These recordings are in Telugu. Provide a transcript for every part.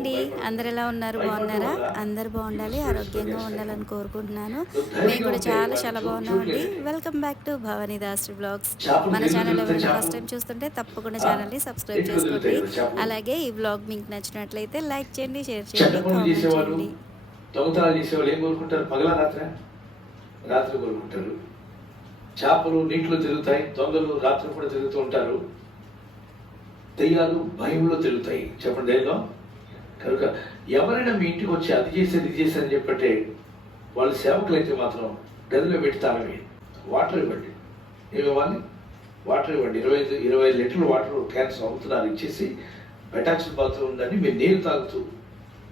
అండి. అందరు ఎలా ఉన్నారు? బాగున్నారా? అందరు బాగుండాలి ఆరోగ్యంగా ఉండాలని కోరుకుంటున్నాను. మేము కూడా చాలా చాలా బాగున్నామండి. Welcome back to Bhavani Das blogs మన ఛానల్ ఎవరైనా ఫస్ట్ టైం చూస్తుంటే తప్పకుండా ఛానల్ని సబ్స్క్రైబ్ చేసుకోండి. అలాగే ఈ బ్లాగ్ మీకు నచ్చినట్లయితే లైక్ చేయండి షేర్ చేయండి కామెంట్ చేయండి. దొంగతనాలు చేసేవాళ్ళు ఏం కోరుకుంటారు? పగల రాత్రి? రాత్రి కోరుకుంటారు. చేపలు నీటిలో తిరుగుతాయి దొంగలు రాత్రి కూడా తిరుగుతూ ఉంటారు. దెయ్యాలు భయంలో తిరుగుతాయి. చెప్పండి ఏదో కనుక ఎవరైనా మీ ఇంటికి వచ్చి అది చేసేది ఇది చేసేది అని చెప్పంటే వాళ్ళు సేవకులైతే మాత్రం గదిలో పెట్టి వాటర్ ఇవ్వండి. ఏమివ్వాలి వాటర్ ఇవ్వండి. ఇరవై ఐదు ఇరవై ఐదు లీటర్లు వాటర్ క్యాన్స్ అమ్ముతున్నారు. ఇచ్చేసి అటాచ్డ్ బాత్రూమ్ ఉందని మీరు నీరు తాగుతూ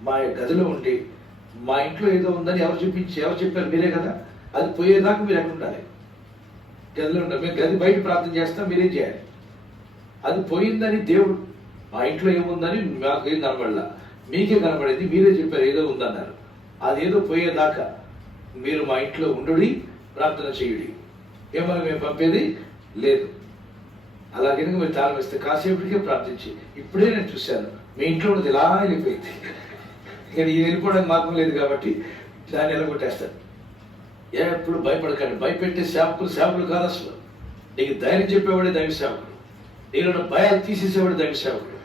మా గదిలో ఉండి మా ఇంట్లో ఏదో ఉందని ఎవరు చూపించి ఎవరు చెప్పారు మీరే కదా? అది పోయేదాకా మీరు ఎక్కడ ఉండాలి. గదిలో ఉండాలి. మేము గది బయట ప్రార్థన చేస్తాం మీరేం చేయాలి. అది పోయిందని దేవుడు మా ఇంట్లో ఏముందని మాకు ఏం కనబడలా. మీకే కనబడేది మీరే చెప్పారు ఏదో ఉందన్నారు. అదేదో పోయేదాకా మీరు మా ఇంట్లో ఉండుడి ప్రార్థన చేయుడి. ఏమని మేము పంపేది లేదు. అలా కనుక మీరు తాళం కాసేపటికే ప్రార్థించి. ఇప్పుడే నేను చూశాను మీ ఇంట్లో ఉన్నది ఇలా వెళ్ళిపోయింది ఇది వెళ్ళిపోవడానికి మార్గం లేదు కాబట్టి దాన్ని ఎలగొట్టేస్తాను ఎప్పుడు భయపడకండి భయపెట్టే సేవకులు సేవకులు కాదు అసలు. నీకు ధైర్యం చెప్పేవాడే దైవ సేవకుడు నీలో భయాలు తీసేసేవాడు దైవ సేవకుడు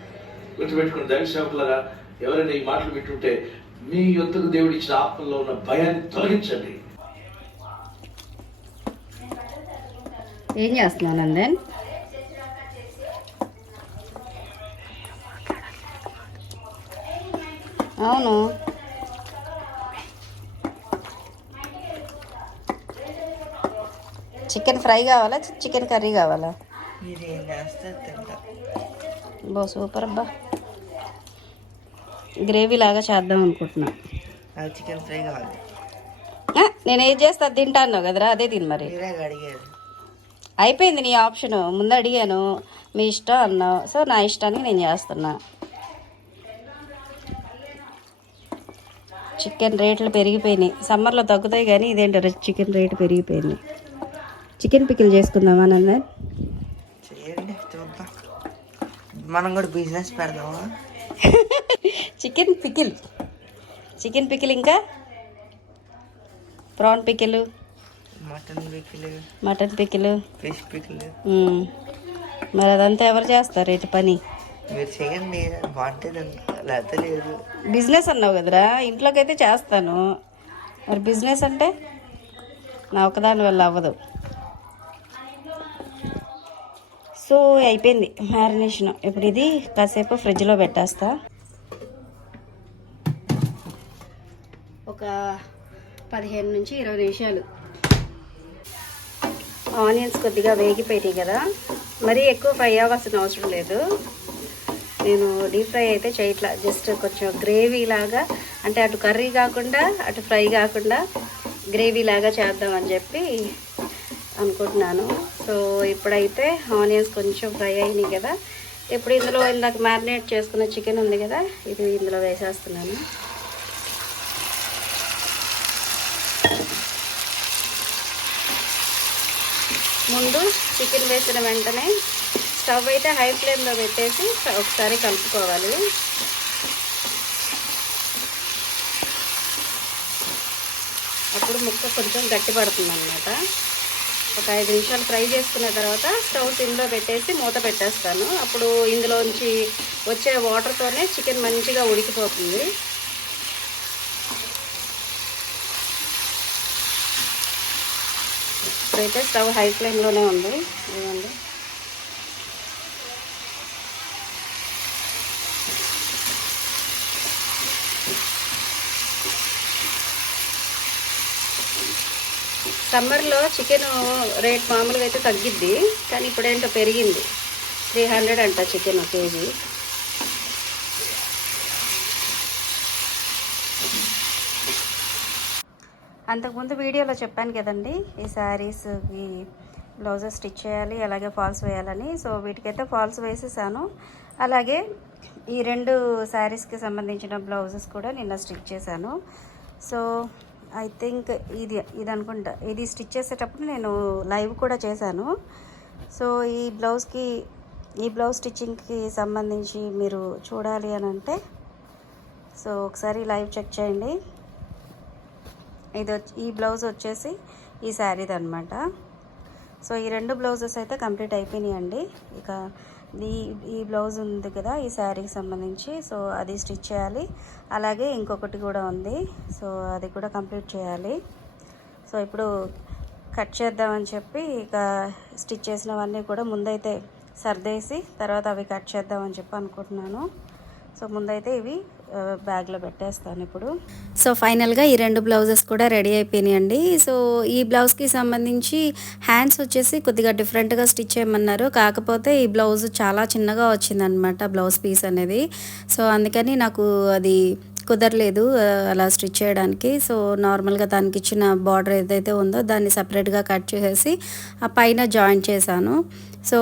గుర్తుపెట్టుకుని దైవ సేవకులరా ఎవరైనా ఈ మాటలు వింటుంటే మీ యొద్దకు దేవుడు ఇచ్చిన ఆత్మలో ఉన్న భయాన్ని తొలగించండి. ఏం చేస్తున్నాను నందన్? అవును. చికెన్ ఫ్రై కావాలా? చికెన్ కర్రీ కావాలా? బో సూపర్ అబ్బా. గ్రేవీ లాగా చేద్దాం అనుకుంటున్నా. నాకు చికెన్ ఫ్రై కావాలి. నేను ఏది చేస్తా అది తింటా అన్నావు కదరా అదే తిని మరి. అయిపోయింది నీ ఆప్షన్ ముందు అడిగాను. మీ ఇష్టం అన్నావు. సో నా ఇష్టానికి నేను చేస్తున్నా. చికెన్ రేట్లు పెరిగిపోయినాయి. సమ్మర్లో తగ్గుతాయి కానీ ఇదేంటారు చికెన్ రేటు పెరిగిపోయింది. చికెన్ పికిల్ చేసుకుందామా నందన్ చూద్దాం. మనం కూడా బిజినెస్ పెడదామా? చికెన్ పికిల్ చికెన్ పికిల్ ఇంకా? Prawn pickle mutton pickle mutton pickle fish pickle. మరి అదంతా ఎవరు చేస్తారు ఇటు పని? మీరు చేయండి. లేకపోతే లేదు. బిజినెస్ అన్నావు కదరా? ఇంట్లోకి అయితే చేస్తాను. మరి బిజినెస్ అంటే? నా ఒకదాని వల్ల అవ్వదు. సో అయిపోయింది మ్యారినేషన్. ఇప్పుడు ఇది కాసేపు ఫ్రిడ్జ్లో పెట్టేస్తా. ఒక పదిహేను నుంచి ఇరవై నిమిషాలు. ఆనియన్స్ కొద్దిగా వేగిపోయినాయి కదా. మరీ ఎక్కువ ఫ్రై అవ్వాల్సిన అవసరం లేదు. నేను డీప్ ఫ్రై అయితే చేయట్లా. జస్ట్ కొంచెం గ్రేవీ లాగా అంటే అటు కర్రీ కాకుండా అటు ఫ్రై కాకుండా గ్రేవీ లాగా చేద్దామని చెప్పి అనుకుంటున్నాను. సో ఇప్పుడైతే ఆనియన్స్ కొంచెం ఫ్రై అయినాయి కదా. ఇప్పుడు ఇందులో ఇందాక మ్యారినేట్ చేసుకున్న చికెన్ ఉంది కదా ఇది ఇందులో వేసేస్తున్నాను. ముందు చికెన్ వేసిన వెంటనే స్టవ్ అయితే హై ఫ్లేమ్లో పెట్టేసి ఒకసారి కలుపుకోవాలి. అప్పుడు ముక్క కొంచెం గట్టి పడుతుంది అన్నమాట ఒక ఐదు నిమిషాలు ఫ్రై చేసుకున్న తర్వాత స్టవ్ సిమ్లో పెట్టేసి మూత పెట్టేస్తాను. అప్పుడు ఇందులోంచి వచ్చే వాటర్తోనే చికెన్ మంచిగా ఉడికిపోతుంది. ఇప్పుడైతే స్టవ్ హై ఫ్లేమ్లోనే ఉంది. ఏమండి సమ్మర్లో చికెన్ రేట్ మామూలుగా అయితే తగ్గిద్ది కానీ ఇప్పుడేంటో పెరిగింది. త్రీ హండ్రెడ్ అంట చికెన్ కేజీ. అంతకుముందు వీడియోలో చెప్పాను కదండి ఈ శారీస్కి బ్లౌజెస్ స్టిచ్ చేయాలి అలాగే ఫాల్స్ వేయాలని. సో వీటికైతే ఫాల్స్ వేసేసాను. అలాగే ఈ రెండు శారీస్కి సంబంధించిన బ్లౌజెస్ కూడా నిన్న స్టిచ్ చేశాను. సో ఐ థింక్ ఇది ఇది అనుకుంటా. ఇది స్టిచ్ చేసేటప్పుడు నేను లైవ్ కూడా చేశాను. సో ఈ బ్లౌజ్కి ఈ బ్లౌజ్ స్టిచ్చింగ్కి సంబంధించి మీరు చూడాలి అని అంటే సో ఒకసారి లైవ్ చెక్ చేయండి. ఇది వచ్చి ఈ బ్లౌజ్ వచ్చేసి ఈ శారీది అనమాట సో ఈ రెండు బ్లౌజెస్ అయితే కంప్లీట్ అయిపోయినాయండి. ఇక ఈ ఈ బ్లౌజ్ ఉంది కదా ఈ శారీకి సంబంధించి. సో అది స్టిచ్ చేయాలి. అలాగే ఇంకొకటి కూడా ఉంది. సో అది కూడా కంప్లీట్ చేయాలి. సో ఇప్పుడు కట్ చేద్దామని చెప్పి ఇక స్టిచ్ చేసినవన్నీ కూడా ముందైతే సర్దేసి తర్వాత అవి కట్ చేద్దామని చెప్పి అనుకుంటున్నాను. సో ముందైతే ఇవి బ్యాగ్లో పెట్టేస్తాను ఇప్పుడు. సో ఫైనల్గా ఈ రెండు బ్లౌజెస్ కూడా రెడీ అయిపోయినాయండి. సో ఈ బ్లౌజ్కి సంబంధించి హ్యాండ్స్ వచ్చేసి కొద్దిగా డిఫరెంట్గా స్టిచ్ చేయమన్నారు. కాకపోతే ఈ బ్లౌజ్ చాలా చిన్నగా వచ్చిందనమాట బ్లౌజ్ పీస్ అనేది. సో అందుకని నాకు అది కుదరలేదు అలా స్టిచ్ చేయడానికి. సో నార్మల్గా దానికి ఇచ్చిన బార్డర్ ఏదైతే ఉందో దాన్ని సపరేట్గా కట్ చేసేసి ఆ పైన జాయిన్ చేశాను. సో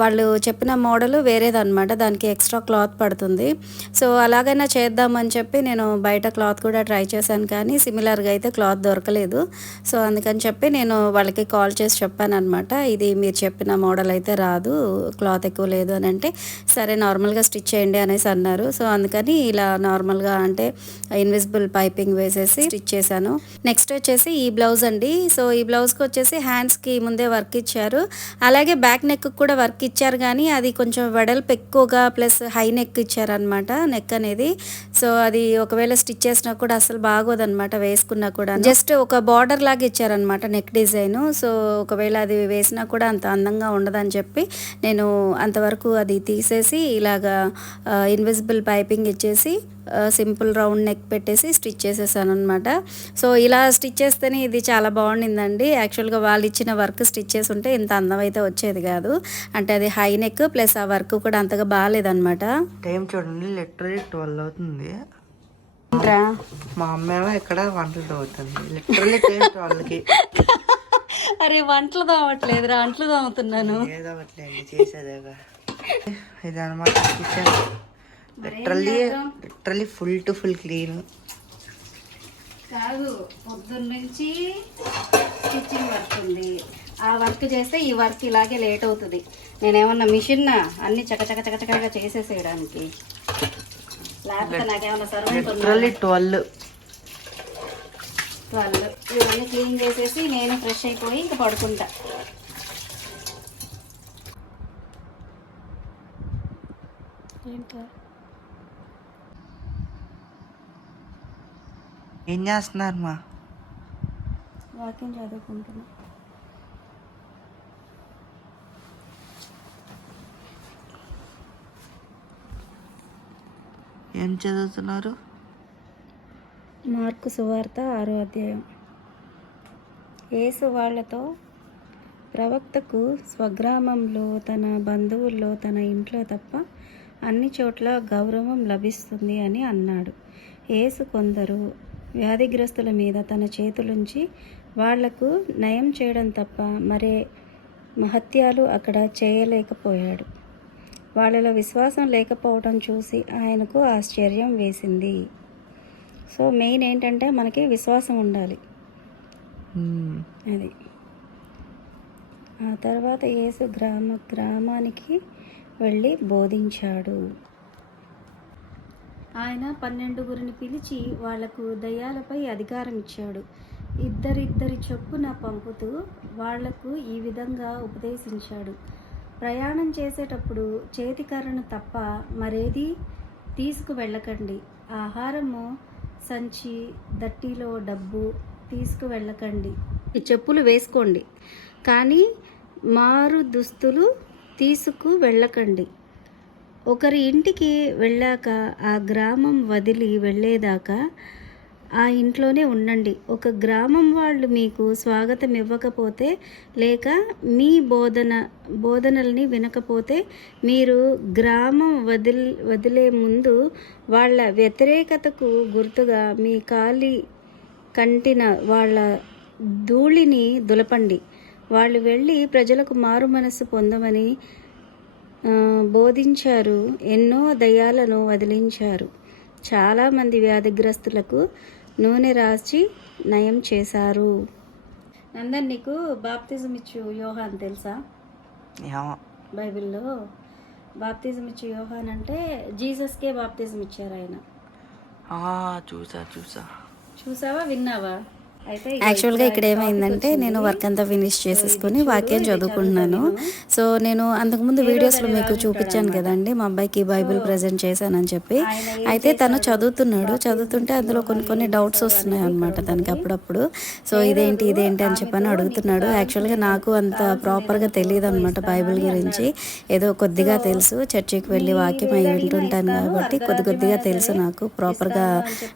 వాళ్ళు చెప్పిన మోడల్ వేరేదన్నమాట. దానికి ఎక్స్ట్రా క్లాత్ పడుతుంది. సో అలాగైనా చేద్దామని చెప్పి నేను బయట క్లాత్ కూడా ట్రై చేశాను. కానీ సిమిలర్గా అయితే క్లాత్ దొరకలేదు. సో అందుకని చెప్పి నేను వాళ్ళకి కాల్ చేసి చెప్పాను అనమాట ఇది మీరు చెప్పిన మోడల్ అయితే రాదు. క్లాత్ ఎక్కువ లేదు అని అంటే సరే నార్మల్గా స్టిచ్ చేయండి అనేసి అన్నారు. సో అందుకని ఇలా నార్మల్గా అంటే ఇన్విజిబుల్ పైపింగ్ వేసేసి స్టిచ్ చేశాను. నెక్స్ట్ వచ్చేసి ఈ బ్లౌజ్ అండి. సో ఈ బ్లౌజ్కి వచ్చేసి హ్యాండ్స్కి ముందే వర్క్ ఇచ్చారు. అలాగే బ్యాక్ నెక్ నెక్ కూడా వర్క్ ఇచ్చారు కానీ అది కొంచెం వెడల్పు ఎక్కువగా ప్లస్ హై నెక్ ఇచ్చారనమాట నెక్ అనేది. సో అది ఒకవేళ స్టిచ్ చేసినా కూడా అసలు బాగోదన్నమాట వేసుకున్నా కూడా జస్ట్ ఒక బార్డర్ లాగా ఇచ్చారనమాట నెక్ డిజైన్ సో ఒకవేళ అది వేసినా కూడా అంత అందంగా ఉండదని చెప్పి నేను అంతవరకు అది తీసేసి ఇలాగా ఇన్విజిబుల్ పైపింగ్ ఇచ్చేసి సింపుల్ రౌండ్ నెక్ పెట్టేసి స్టిచ్ చేసేసాను అనమాట సో ఇలా స్టిచ్ చేస్తేనే ఇది చాలా బాగుండిందండి. యాక్చువల్గా వాళ్ళు ఇచ్చిన వర్క్ స్టిచ్ చేసి ఉంటే ఇంత అందం అయితే వచ్చేది కాదు. అంటే అది హై నెక్ ప్లస్ ఆ వర్క్ కూడా అంతగా బాగాలేదన్నమాట. టైం చూడండి లిటరలీ ట్వెల్వ్ అవుతుంది? మా అమ్మ ఇక్కడ వంటలు అవుతుంది లిటరలీ టైం ట్వెల్వ్కి. అరే వంటలు అంట్లు తోముతున్నాను ఏదో ఒకట్లేండి చేసేదేగా. ఇది అనమాట kitchen literally literally full to full clean కాదు పొద్దున్న నుంచి స్టిచ్చింగ్ ఉంది. ఆ వర్క్ చేస్తే ఈ వర్క్ ఇలాగే లేట్ అవుతుంది. నేనేమన్నా మిషన్ అన్ని చక చక చక చకగా చేసేసేయడానికి. లేకపోతే నాకేమన్నా సర్వెంట్ ట్వెల్వ్ ఇవన్నీ క్లీన్ చేసేసి నేను ఫ్రెష్ అయిపోయి ఇంకా పడుకుంటా. ఏం చేస్తున్నారు మా? వాక్యం చదువుకుంటున్నా. ఏం చదువుతున్నారు? మార్కు సువార్త ఆరో అధ్యాయం. యేసు వాళ్ళతో ప్రవక్తకు స్వగ్రామంలో తన బంధువుల్లో తన ఇంట్లో తప్ప అన్ని చోట్ల గౌరవం లభిస్తుంది అని అన్నాడు. యేసు కొందరు వ్యాధిగ్రస్తుల మీద తన చేతులుంచి వాళ్ళకు నయం చేయడం తప్ప మరే మహత్యాలు అక్కడ చేయలేకపోయాడు. వాళ్ళలో విశ్వాసం లేకపోవడం చూసి ఆయనకు ఆశ్చర్యం వేసింది. సో మెయిన్ ఏంటంటే మనకి విశ్వాసం ఉండాలి. అది. ఆ తర్వాత యేసు గ్రామ గ్రామానికి వెళ్ళి బోధించాడు. ఆయన పన్నెండుగురిని పిలిచి వాళ్ళకు దయ్యాలపై అధికారం ఇచ్చాడు. ఇద్దరిద్దరి చొప్పున పంపుతూ వాళ్ళకు ఈ విధంగా ఉపదేశించాడు. ప్రయాణం చేసేటప్పుడు చేతికర్రను తప్ప మరేది తీసుకువెళ్ళకండి. ఆహారము సంచి దట్టిలో డబ్బు తీసుకువెళ్ళకండి. ఈ చెప్పులు వేసుకోండి. కానీ మారు దుస్తులు తీసుకు వెళ్ళకండి ఒకరి ఇంటికి వెళ్ళాక ఆ గ్రామం వదిలి వెళ్ళేదాకా ఆ ఇంట్లోనే ఉండండి. ఒక గ్రామం వాళ్ళు మీకు స్వాగతం ఇవ్వకపోతే లేక మీ బోధన బోధనల్ని వినకపోతే మీరు గ్రామం వదిలి వదిలే ముందు వాళ్ళ వ్యతిరేకతకు గుర్తుగా మీ కాలి కంటిన వాళ్ళ ధూళిని దులపండి. వాళ్ళు వెళ్ళి ప్రజలకు మారు మనస్సు పొందమని బోధించారు. ఎన్నో దయాలను వదిలించారు. చాలామంది వ్యాధిగ్రస్తులకు నూనె రాసి నయం చేశారు. నందన్ నీకు బాప్తిజం ఇచ్చు యోహాన్ తెలుసా? బైబిల్లో బాప్తిజం ఇచ్చు యోహాన్ అంటే జీసస్కే బాప్తిజం ఇచ్చారు ఆయన. చూసా చూసా. చూసావా? విన్నావా? యాక్చువల్గా ఇక్కడ ఏమైందంటే నేను వర్క్ అంతా ఫినిష్ చేసేసుకుని వాక్యం చదువుకుంటున్నాను. సో నేను అంతకుముందు వీడియోస్లో మీకు చూపించాను కదండి మా అబ్బాయికి బైబిల్ ప్రజెంట్ చేశానని చెప్పి. అయితే తను చదువుతున్నాడు. చదువుతుంటే అందులో కొన్ని కొన్ని డౌట్స్ వస్తున్నాయి అనమాట తనకి అప్పుడప్పుడు. సో ఇదేంటి ఇదేంటి అని చెప్పని అడుగుతున్నాడు. యాక్చువల్గా నాకు అంత ప్రాపర్గా తెలియదు అనమాట బైబిల్ గురించి. ఏదో కొద్దిగా తెలుసు చర్చికి వెళ్ళి వాక్యం అయి వింటుంటాను కాబట్టి కొద్ది కొద్దిగా తెలుసు నాకు ప్రాపర్గా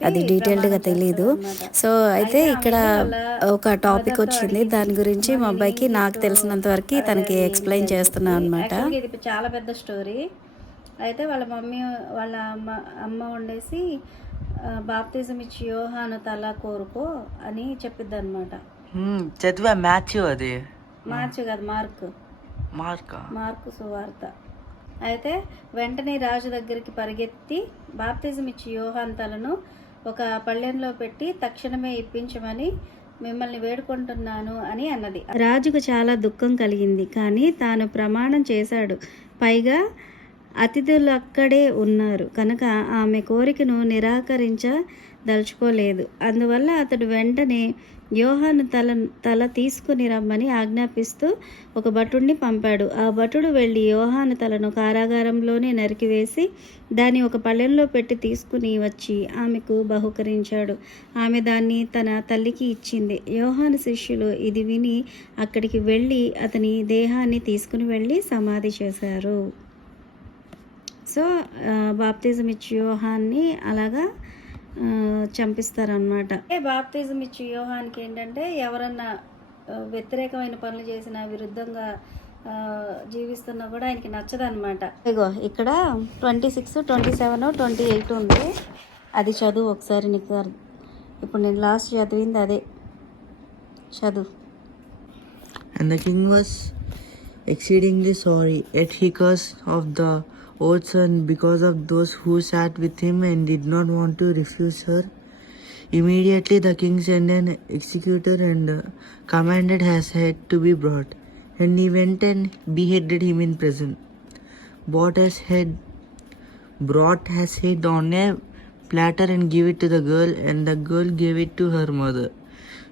అది డీటెయిల్డ్గా తెలియదు సో అయితే ఇక్కడ ఒక టాపిక్ వచ్చింది. దాని గురించి మా అబ్బాయికి నాకు తెలిసినంత వరకు తనకి ఎక్స్ప్లెయిన్ చేస్తున్నాను అనమాట ఇది చాలా పెద్ద స్టోరీ అయితే వాళ్ళ మమ్మీ వాళ్ళ అమ్మ అమ్మ ఉండేసి బాప్తిజం ఇచ్చి యోహాను తల కోరుకో అని చెప్పిద్ది అనమాట చదివా? మ్యాచ్ అది? మార్చు కదా మార్క్ మార్కా మార్కు సువార్త. అయితే వెంటనే రాజు దగ్గరికి పరిగెత్తి బాప్తిజం ఇచ్చి యోహాన్ తలను ఒక పళ్ళెంలో పెట్టి తక్షణమే ఇప్పించమని మిమ్మల్ని వేడుకుంటున్నాను అని అన్నది. రాజుకు చాలా దుఃఖం కలిగింది. కానీ తాను ప్రమాణం చేశాడు. పైగా అతిథులు అక్కడే ఉన్నారు. కనుక ఆమె కోరికను నిరాకరించదలుచుకోలేదు. అందువల్ల అతడు వెంటనే యోహాను తల తల తీసుకుని రమ్మని ఆజ్ఞాపిస్తూ ఒక భటుడిని పంపాడు. ఆ భటుడు వెళ్ళి యోహాను తలను కారాగారంలోనే నరికివేసి దాన్ని ఒక పళ్ళెంలో పెట్టి తీసుకుని వచ్చి ఆమెకు బహుకరించాడు. ఆమె దాన్ని తన తల్లికి ఇచ్చింది. యోహాను శిష్యులు ఇది విని అక్కడికి వెళ్ళి అతని దేహాన్ని తీసుకుని వెళ్ళి సమాధి చేశారు. సో బాప్తిజం ఇచ్చి యోహాన్ని అలాగా చంపిస్తారనమాట బాప్తిజం ఇచ్చి యోహానికి ఏంటంటే ఎవరన్నా వ్యతిరేకమైన పనులు చేసిన విరుద్ధంగా జీవిస్తున్నా కూడా ఆయనకి నచ్చదనమాట ఇగో ఇక్కడ twenty six twenty seven twenty eight ఉంది. అది చదువు ఒకసారి నీకు ఇప్పుడు నేను లాస్ట్ చదివింది అదే. చదువు. And the king was exceedingly sorry, yet he cursed of the old son because of those who sat with him and did not want to refuse her. Immediately the king sent an executor and uh, commanded his head to be brought. And he went and beheaded him in prison. Brought his head, brought his head on a platter and gave it to the girl, and the girl gave it to her mother.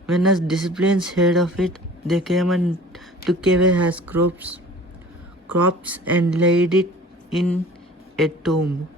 When his disciples heard of it, they came and took away his crops, crops and laid it in a tomb.